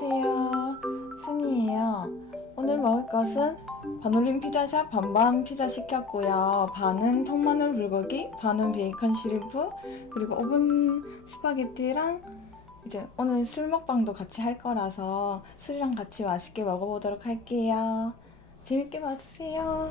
안녕하세요. 순이에요. 오늘 먹을 것은 반올림 피자샵 반반 피자 시켰고요. 반은 통마늘 불고기, 반은 베이컨 시림프, 그리고 오븐 스파게티랑 이제 오늘 술 먹방도 같이 할 거라서 술이랑 같이 맛있게 먹어보도록 할게요. 재밌게 봐주세요.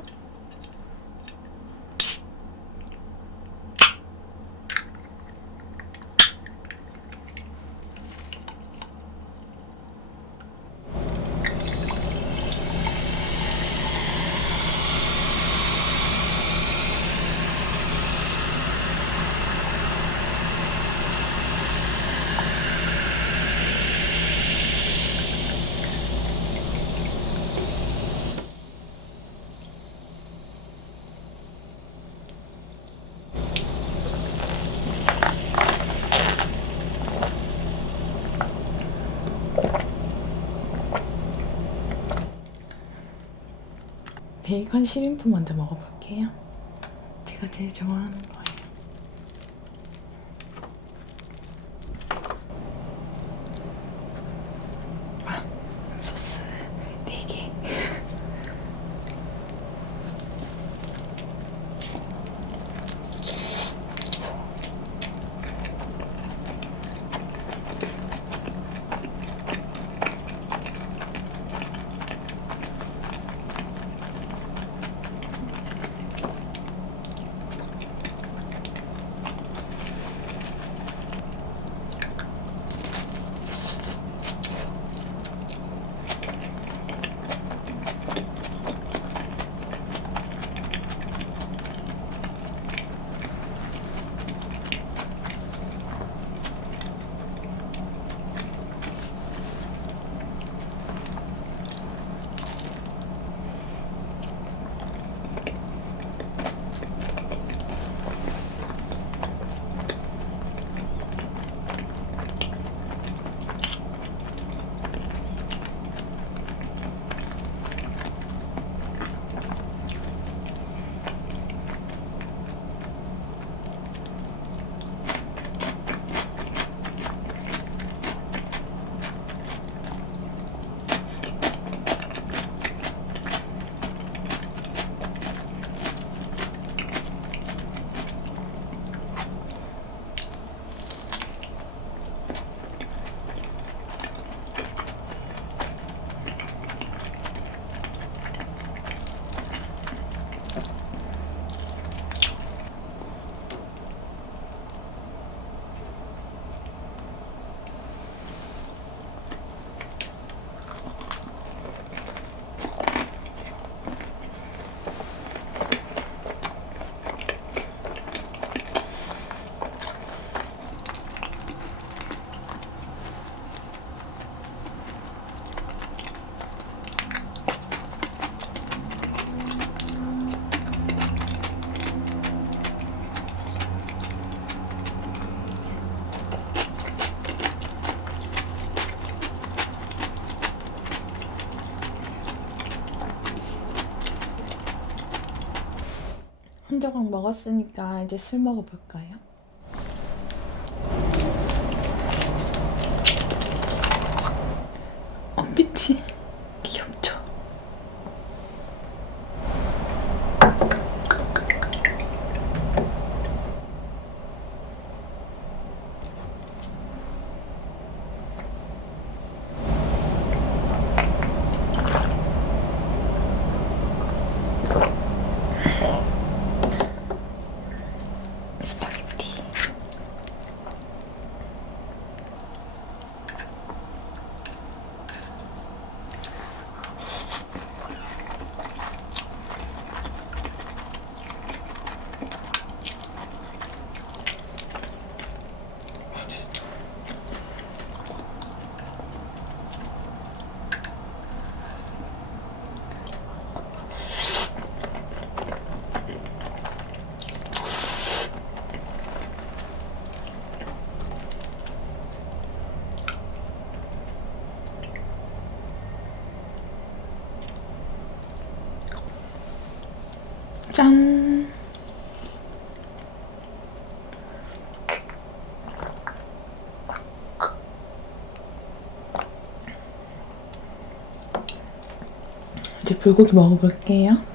베이컨 시림프 먼저 먹어볼게요. 제가 제일 좋아하는 거 조각 먹었으니까 이제 술 먹어볼까요? 짠! 이제 불고기 먹어볼게요.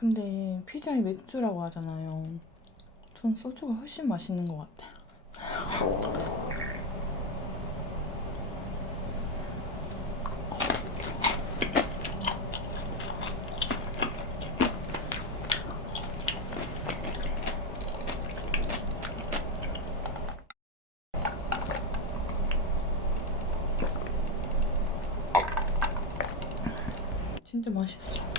근데 피자에 맥주라고 하잖아요. 전 소주가 훨씬 맛있는 것 같아요. 진짜 맛있어.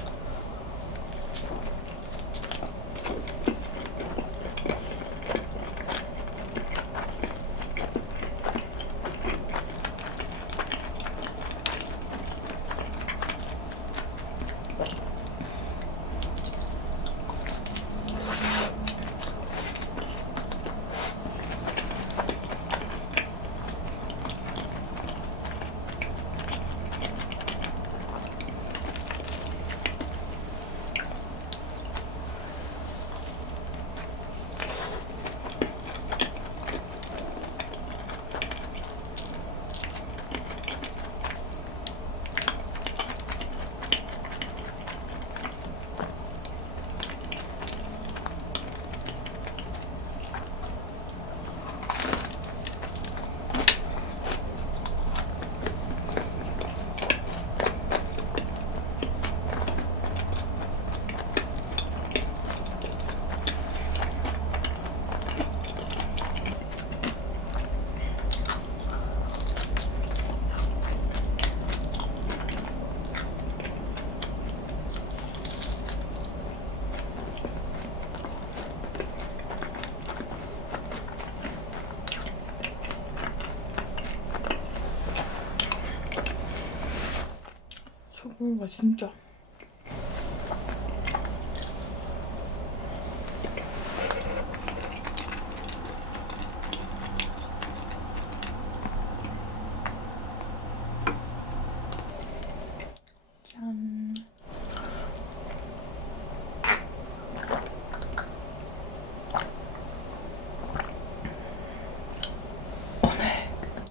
소금가 진짜.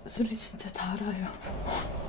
술이 진짜 달아요.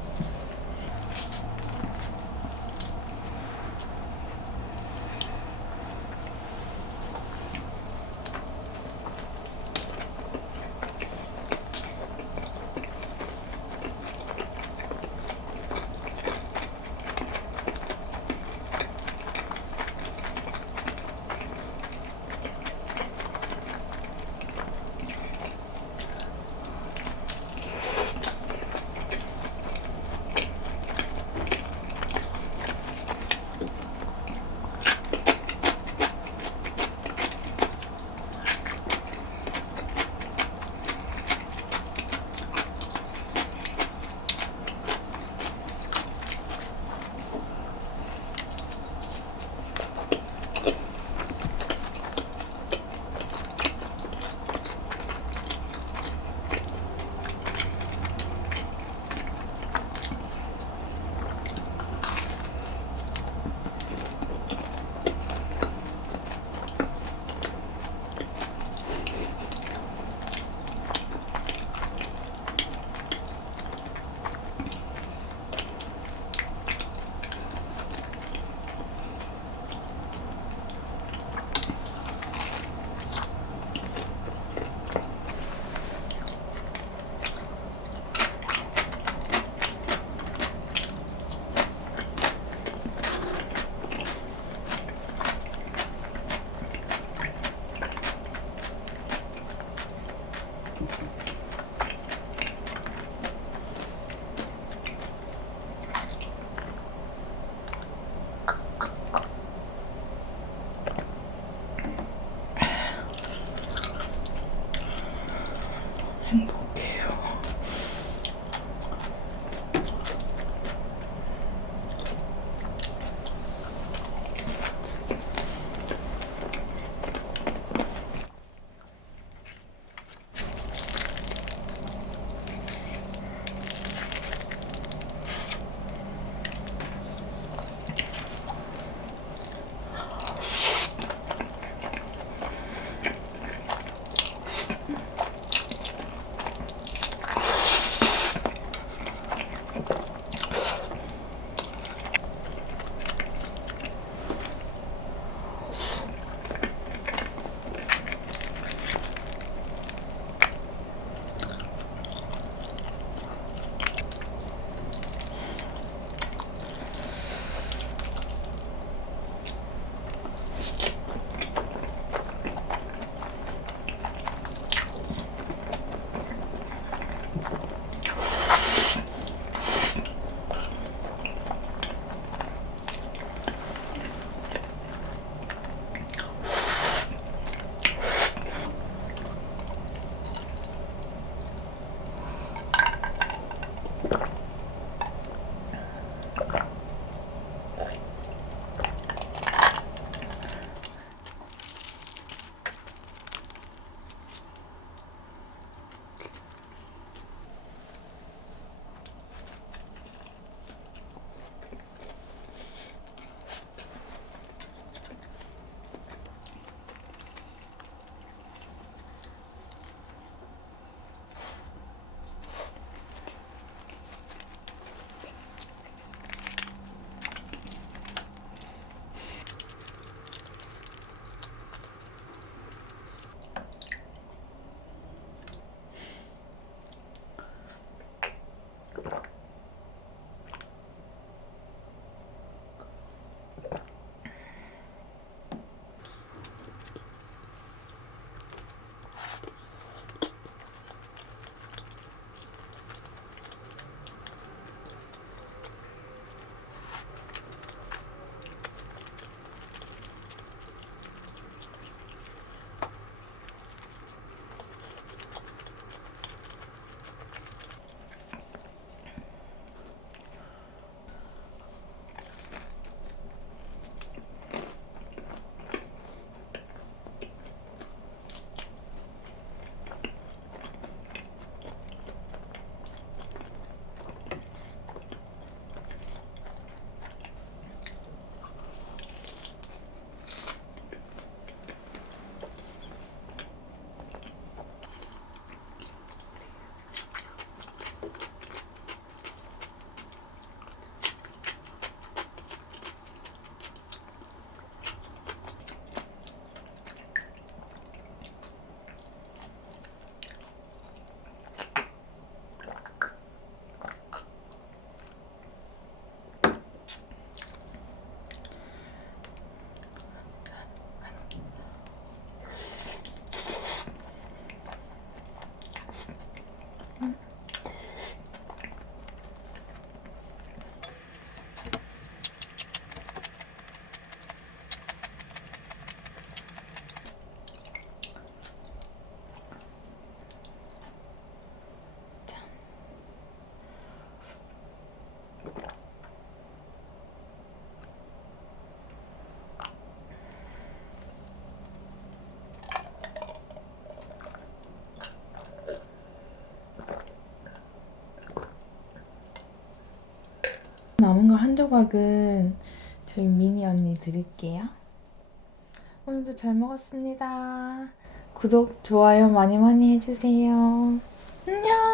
조각은 저희 미니 언니 드릴게요. 오늘도 잘 먹었습니다. 구독, 좋아요 많이 많이 해주세요. 안녕!